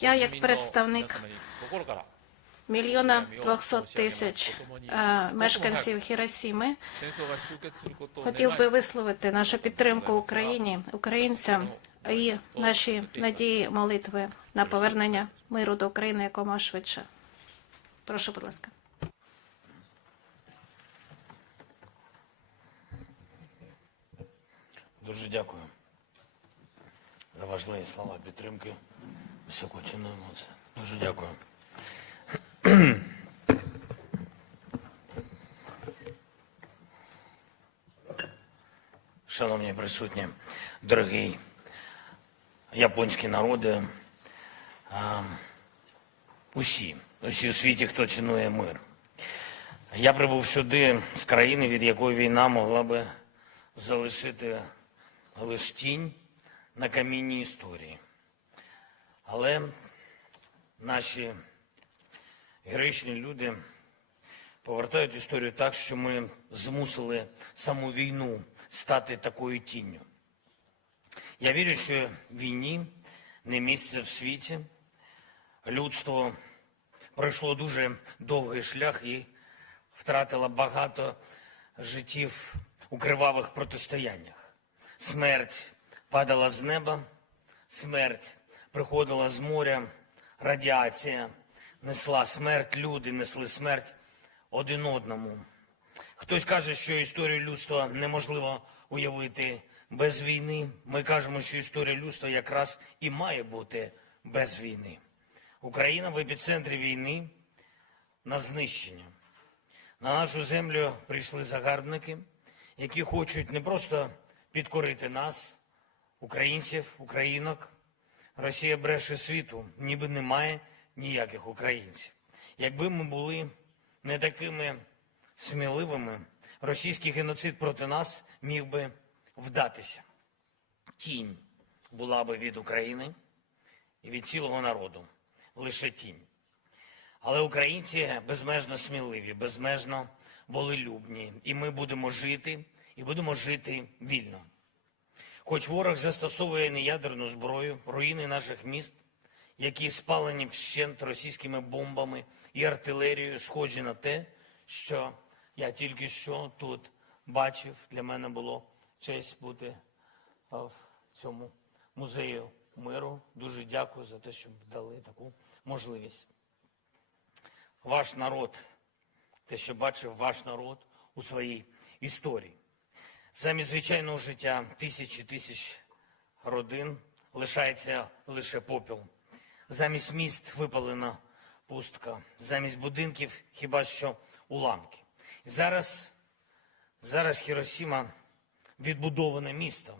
Я, як представник 1,2 мільйона мешканців Хіросіми, хотів би висловити нашу підтримку Україні, українцям і наші надії, молитви на повернення миру до України якомога швидше. Прошу, будь ласка. Дуже дякую за важливі слова підтримки. Високо цінуємо це. Дуже дякую. Шановні присутні, дорогий японський народи, усі у світі, хто цінує мир. Я прибув сюди з країни, від якої війна могла би залишити лише тінь на камінні історії. Але наші героїчні люди повертають історію так, що ми змусили саму війну стати такою тінню. Я вірю, що війні не місце в світі. Людство пройшло дуже довгий шлях і втратило багато життів у кривавих протистояннях. Смерть падала з неба, смерть приходила з моря, радіація несла смерть, люди несли смерть один одному. Хтось каже, що історію людства неможливо уявити без війни. Ми кажемо, що історія людства якраз і має бути без війни. Україна в епіцентрі війни на знищення. На нашу землю прийшли загарбники, які хочуть не просто підкорити нас, українців, українок. Росія бреше світу, ніби немає ніяких українців. Якби ми були не такими сміливими, російський геноцид проти нас міг би вдатися. Тінь була би від України і від цілого народу. Лише тінь. Але українці безмежно сміливі, безмежно волелюбні. І ми будемо жити, і будемо жити вільно. Хоч ворог застосовує неядерну зброю, руїни наших міст, які спалені вщент російськими бомбами і артилерією, схожі на те, що я тільки що тут бачив. Для мене було честь бути в цьому музею миру. Дуже дякую за те, що дали таку можливість. Ваш народ, те, що бачив ваш народ у своїй історії. Замість звичайного життя тисяч родин лишається лише попіл. Замість міст випалена пустка. Замість будинків хіба що уламки. І зараз Хіросіма відбудоване місто.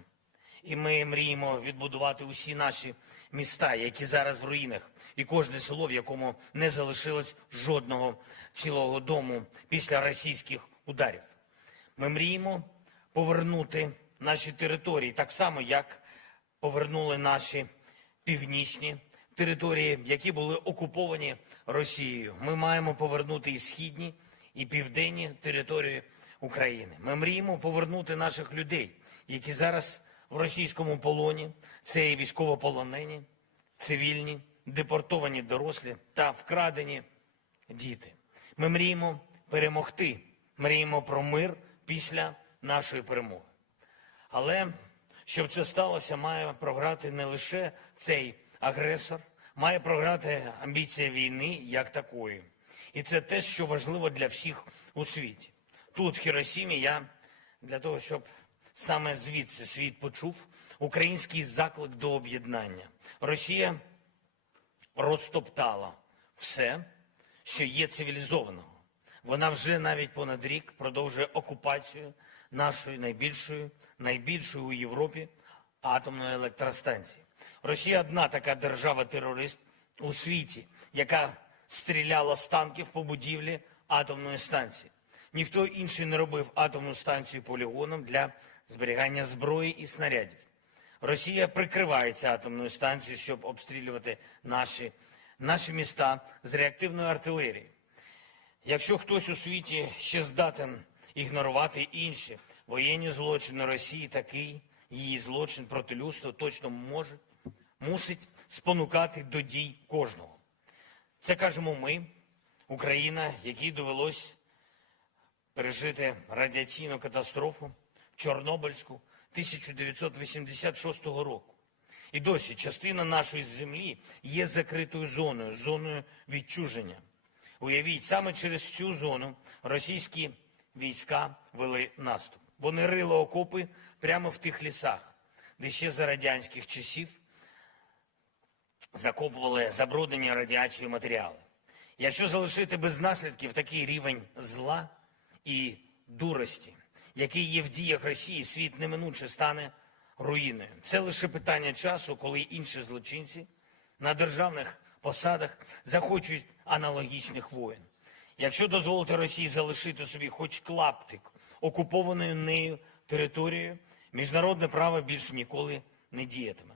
І ми мріємо відбудувати усі наші міста, які зараз в руїнах. І кожне село, в якому не залишилось жодного цілого дому після російських ударів. Ми мріємо повернути наші території, так само, як повернули наші північні території, які були окуповані Росією. Ми маємо повернути і східні, і південні території України. Ми мріємо повернути наших людей, які зараз в російському полоні. Це і військовополонені, цивільні, депортовані дорослі та вкрадені діти. Ми мріємо перемогти, мріємо про мир після нашої перемоги. Але, щоб це сталося, має програти не лише цей агресор, має програти амбіція війни як такої. І це те, що важливо для всіх у світі. Тут, в Хіросімі, я для того, щоб саме звідси світ почув український заклик до об'єднання. Росія розтоптала все, що є цивілізованого. Вона вже навіть понад рік продовжує окупацію нашої найбільшої у Європі атомної електростанції. Росія одна така держава-терорист у світі, яка стріляла з танків по будівлі атомної станції. Ніхто інший не робив атомну станцію полігоном для зберігання зброї і снарядів. Росія прикривається атомною станцією, щоб обстрілювати наші міста з реактивної артилерії. Якщо хтось у світі ще здатен ігнорувати інші воєнні злочини Росії, такий її злочин проти людства точно мусить спонукати до дій кожного. Це кажемо ми, Україна, якій довелось пережити радіаційну катастрофу Чорнобильську 1986 року. І досі частина нашої землі є закритою зоною, зоною відчуження. Уявіть, саме через цю зону російські війська вели наступ. Вони рили окопи прямо в тих лісах, де ще за радянських часів закопували забруднені радіацією матеріали. Якщо залишити без наслідків такий рівень зла і дурості, який є в діях Росії, світ неминуче стане руїною. Це лише питання часу, коли інші злочинці на державних посадах захочуть аналогічних воєн. Якщо дозволити Росії залишити собі хоч клаптик окупованою нею територією, міжнародне право більше ніколи не діятиме.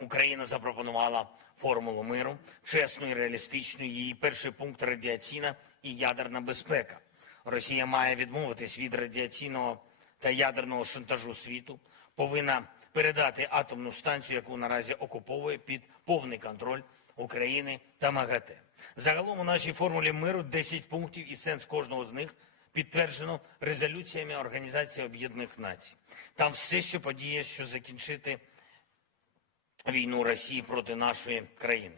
Україна запропонувала формулу миру, чесну і реалістичну. Її перший пункт – радіаційна і ядерна безпека. Росія має відмовитись від радіаційного та ядерного шантажу світу, повинна передати атомну станцію, яку наразі окуповує, під повний контроль України та МАГАТЕ. Загалом у нашій формулі миру 10 пунктів, і сенс кожного з них підтверджено резолюціями Організації Об'єднаних Націй. Там все, що подіє, що закінчити війну Росії проти нашої країни.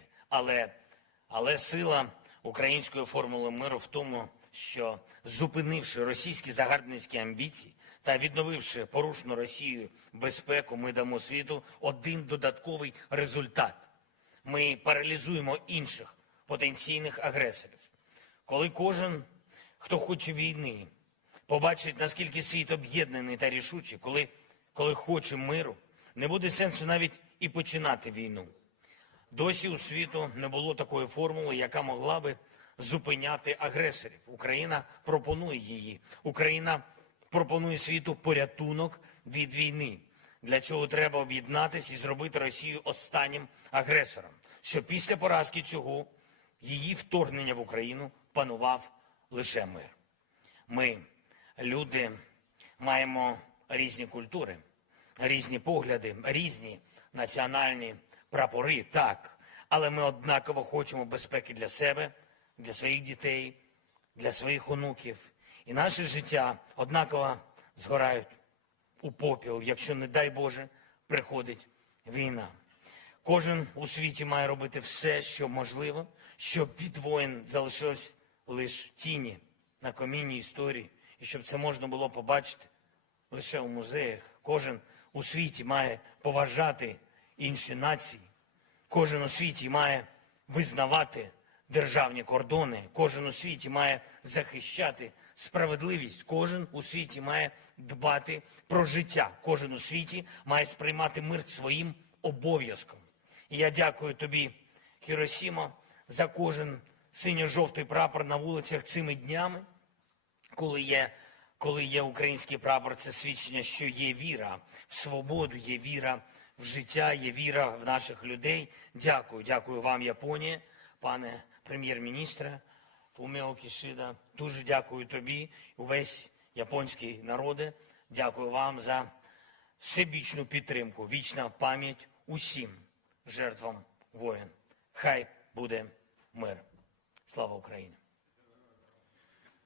Але сила української формули миру в тому, що зупинивши російські загарбницькі амбіції та відновивши порушену Росією безпеку, ми дамо світу один додатковий результат. Ми паралізуємо інших потенційних агресорів. Коли кожен, хто хоче війни, побачить, наскільки світ об'єднаний та рішучий, коли хоче миру, не буде сенсу навіть і починати війну. Досі у світу не було такої формули, яка могла би зупиняти агресорів. Україна пропонує її. Україна пропонує світу порятунок від війни. Для цього треба об'єднатися і зробити Росію останнім агресором, щоб після поразки цього її вторгнення в Україну панував лише мир. Ми, люди, маємо різні культури, різні погляди, різні національні прапори, так, але ми однаково хочемо безпеки для себе, для своїх дітей, для своїх онуків. І наше життя однаково згорають у попіл, якщо, не дай Боже, приходить війна. Кожен у світі має робити все, що можливо, щоб від воїн залишились лише тіні на камінні історії, і щоб це можна було побачити лише у музеях. Кожен у світі має поважати інші нації. Кожен у світі має визнавати державні кордони. Кожен у світі має захищати справедливість. Кожен у світі має дбати про життя. Кожен у світі має сприймати мир своїм обов'язком. І я дякую тобі, Хіросімо, за кожен синьо-жовтий прапор на вулицях цими днями. Коли є український прапор, це свідчення, що є віра в свободу, є віра в життя, є віра в наших людей. Дякую, дякую вам, Японія, пане прем'єр-міністре Фуміо Кішіда. Дуже дякую тобі, увесь японський народе. Дякую вам за всебічну підтримку. Вічна пам'ять усім жертвам воїн. Хай буде мир. Слава Україні!